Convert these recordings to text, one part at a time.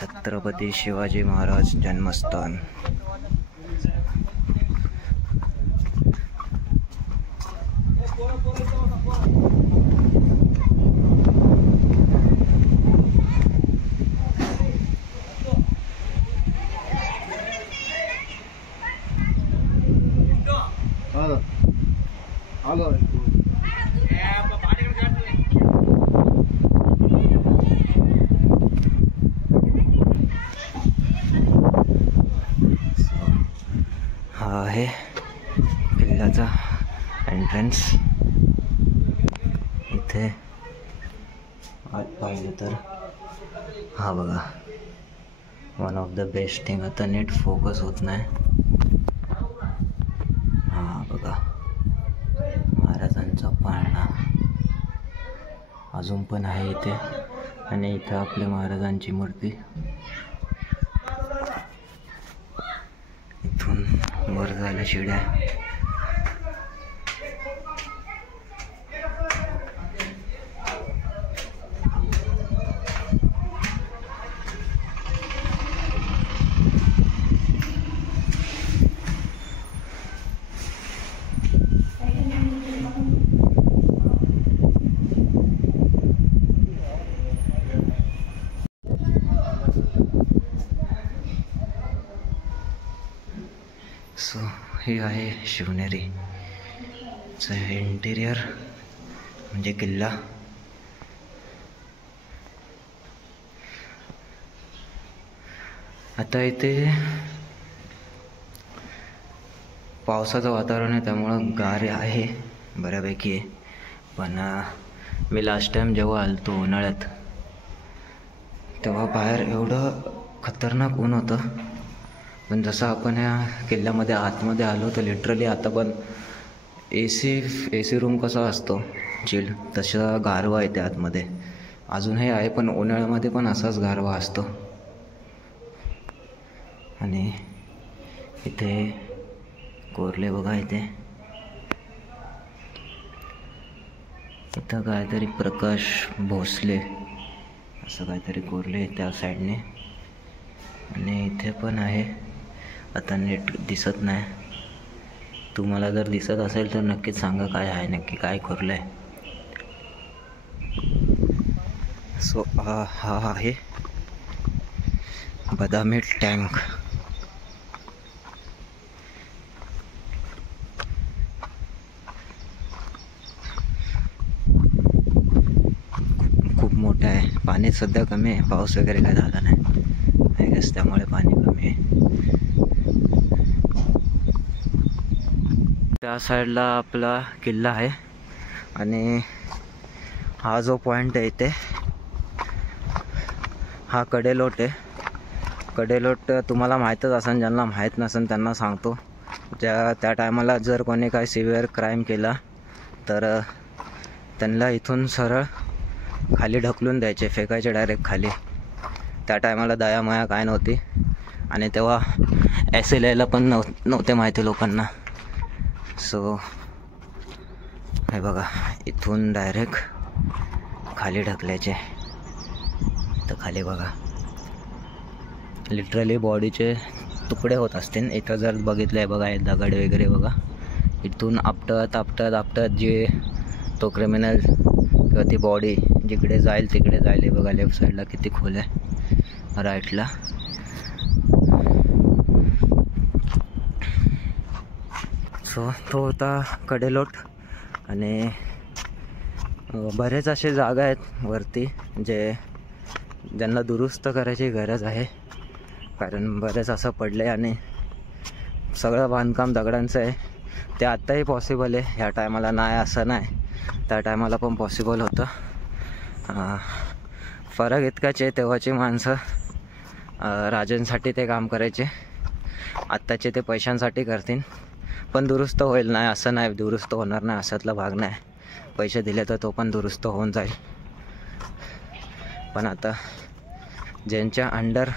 छत्रपती शिवाजी महाराज जन्मस्थान। हा आहे किल्ल्याचा एंट्रन्स। इथे आत पाहिलं तर हा बघा, one of the best thing. आता नीट फोकस होत नाही। हा बघा, महाराजांचा पाळणा अजून पण आहे इथे, आणि इथे आपल्या महाराजांची मूर्ती। इथून वर जायला शिड्या। सो हे आहे शिवनेरीचं इंटिरियर, म्हणजे किल्ला। आता इथे पावसाचं वातावरण आहे, त्यामुळं गार आहे बऱ्यापैकी आहे। पण मी लास्ट टाइम जेव्हा आलतो उन्हाळ्यात, तेव्हा बाहेर एवढं खतरनाक ऊन होतं। पण जसं आपण या किल्ल्यामध्ये आतमध्ये आलो, तर लिटरली आता पण ए सी रूम कसा असतो चिल, तसा गारवा येते आतमध्ये। अजूनही आहे, पण उन्हाळ्यामध्ये पण असाच गारवा असतो। आणि इथे कोरले बघा, इथं काहीतरी प्रकाश भोसले असं काहीतरी कोरले त्या साईडने। आणि इथे पण आहे, आता नीट दिसत नाही। तुम्हाला जर दिसत असेल तर नक्कीच सांगा काय आहे, नक्की काय कोरलं आहे। सो हा आहे बदामी टँक। खूप मोठा आहे। पाणी सध्या कमी आहे, पाऊस वगैरे काय झाला नाही आय गेस, त्यामुळे पाणी कमी आहे। त्या साईडला आपला किल्ला आहे, आणि हा जो पॉईंट आहे इथे, हा कडेलोट आहे। कडेलोट तुम्हाला माहीतच असेल, ज्यांना माहीत नसेल त्यांना सांगतो। त्या टायमाला जर कोणी काय सिव्हिअर क्राईम केला तर त्यांना इथून सरळ खाली ढकलून द्यायचे, फेकायचे डायरेक्ट खाली। त्या टायमाला दयामाया काय नव्हती, आणि तेव्हा ॲसिड यायला पण नव्हते माहिती लोकांना। सो हे बघा, इथून डायरेक्ट खाली ढकलायचे। तर खाली बघा, लिटरली बॉडीचे तुकडे होत असतील। इथं जर बघितलं आहे बघा, हे दगड वगैरे बघा, इथून आपटत आपटत आपटत जे तो क्रिमिनल किंवा ती बॉडी जिकडे जाईल तिकडे जाईल। हे बघा लेफ्ट साईडला किती खोल आहे, राईटला। सो तो होता कडेलोट। आणि बरेच असे जागा आहेत वरती ज्यांना दुरुस्त करायची गरज आहे, कारण बरेच असं पडलं आहे आणि सगळं बांधकाम दगडांचं आहे। ते आत्ताही पॉसिबल आहे, ह्या टायमाला नाही असं नाही, त्या टायमाला पण पॉसिबल होतं। फरक इतकाच आहे, तेव्हाची माणसं राजांसाठी ते काम करायचे, आत्ताचे ते पैशांसाठी करतील। पण दुरुस्त होईल नाही असं नाही, दुरुस्त होणार नाही अशातला भाग नाही। पैसे दिले तर तो पण दुरुस्त होऊन जाईल। पण आता ज्यांच्या अंडर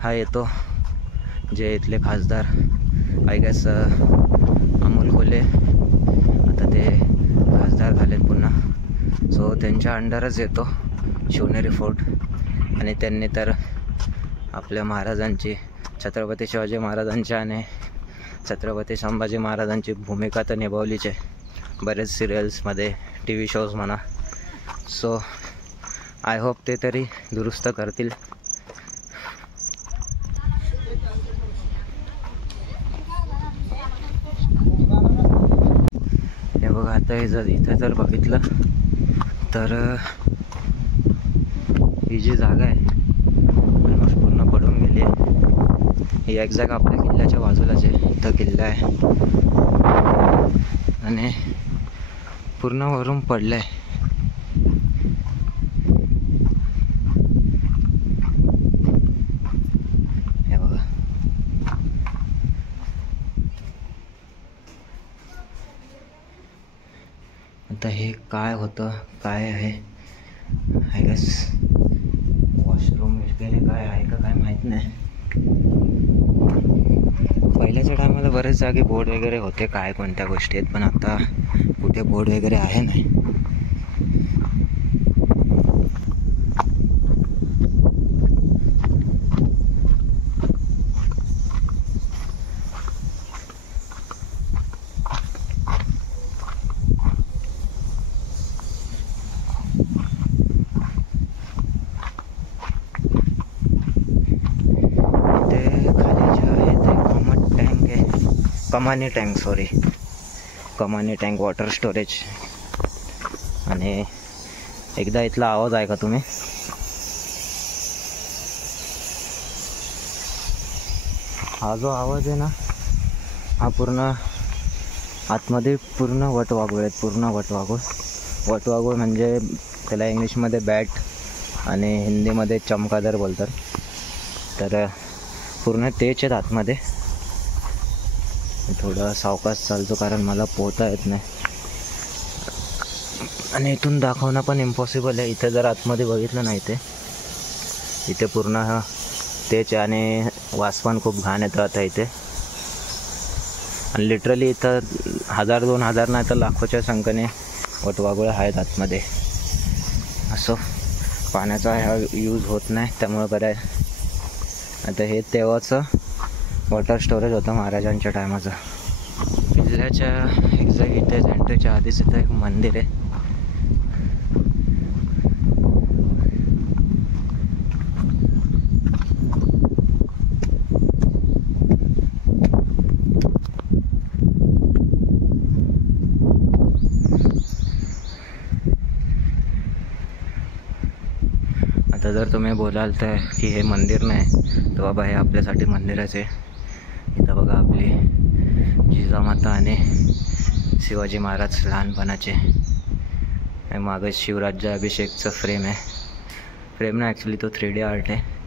हा येतो, जे इथले खासदार आय गेस अमोल कोल्हे, आता ते खासदार झालेत पुन्हा। सो त्यांच्या अंडरच येतो शिवनेरी फोर्ट, आणि त्यांनी तर आपल्या महाराजांची, छत्रपती शिवाजी महाराजांच्या आणि छत्रपती संभाजी महाराजांची भूमिका तर निभावलीच आहे बरेच सिरियल्समध्ये, टी व्ही शोज म्हणा. सो आय होप ते तरी दुरुस्त करतील. हे बघा, आता हे इथं जर बघितलं तर ही जी जागा आहे ऑलमोस्ट पूर्ण पडून गेली आहे. ही एक्झॅक्ट आपल्या किल्ल्याच्या बाजूलाच आहे. इथं किल्ला आहे आणि पूर्ण वरून पडलं आहे. हे बघा, आता हे काय होतं, काय आहे, आय गेस वॉशरूम वगैरे काय आहे का काय माहीत नाही. पहिल्याच्या टायमाला बरेच जागी बोर्ड वगैरे होते काय कोणत्या गोष्टी आहेत, पण आता कुठे बोर्ड वगैरे आहे नाही. कमानी टँक वॉटर स्टोरेज. आणि एकदा इथला आवाज आहे का तुम्ही? हा जो आवाज आहे ना, हा पूर्ण आतमध्ये पूर्ण वटवाघूळ आहेत, पूर्ण वटवाघूळ म्हणजे त्याला इंग्लिशमध्ये बॅट आणि हिंदीमध्ये चमकादर बोलतात. तर पूर्ण तेच आहेत आतमध्ये. थोडं सावकाश चालतो कारण मला पोहता येत नाही आणि इथून दाखवणं पण इम्पॉसिबल आहे. इथे जर आतमध्ये बघितलं नाही इथे पूर्ण तेच आणि वास पण खूप घाण येतं आता इथे. आणि लिटरली इथं 1000-2000 नाही तर लाखोच्या संख्येने वटवाघूळ आहेत आतमध्ये. असं पाण्याचा ह्या यूज होत नाही त्यामुळं बरं आहे. आता हे तेव्हाचं वॉटर स्टोरेज होतं महाराजांच्या टायमाचं. किल्ल्याच्या एक्झॅक्ट इथेच एंट्रीच्या आधीच इथं एक मंदिर आहे. आता जर तुम्ही बोलाल तर की हे मंदिर नाही, तर बाबा हे आपल्यासाठी मंदिरच आहे. इथं बघा आपली जिजामाता आणि शिवाजी महाराज लहानपणाचे. मागं शिवराज्याभिषेकचं फ्रेम आहे. फ्रेम ना ॲक्च्युली तो 3D आर्ट आहे.